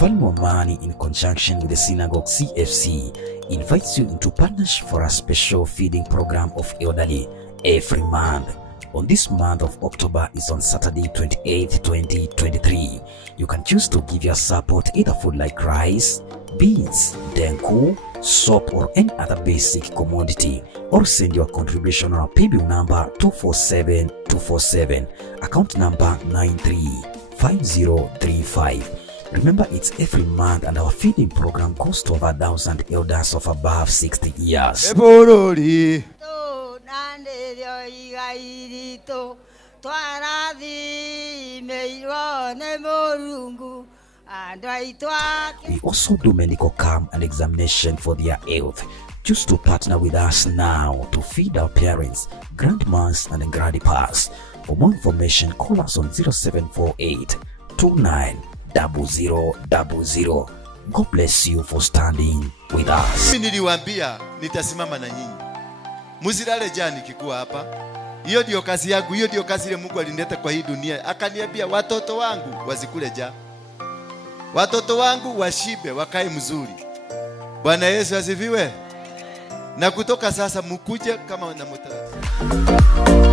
Ufalme wa Amani, in conjunction with the Synagogue CFC, invites you into partnership for a special feeding program of elderly every month. On this month of October is on Saturday 28th, 2023. You can choose to give your support either food like rice, beans, dengu, soap or any other basic commodity, or send your contribution on our paybill number 247247, account number 935035. Remember, it's every month and our feeding program costs over 1,000 elders of above 60 years. We also do medical camp and examination for their health. Choose to partner with us now to feed our parents, grandmas and grandpas. For more information, call us on 0748 290000. God bless you for standing with us. Mimi niliwaambia nitasimama na nyinyi. Muzilale jani kikuwa hapa. Hiyo ndio kazi yangu, hiyo ndio kazi ile Mungu alinileta kwa hii dunia. Akaniambia watoto wangu wazikule ja. Watoto wangu washibe, wakae mzuri. Bwana Yesu asifiwe. Na kutoka sasa mkuje kama na mtaraji.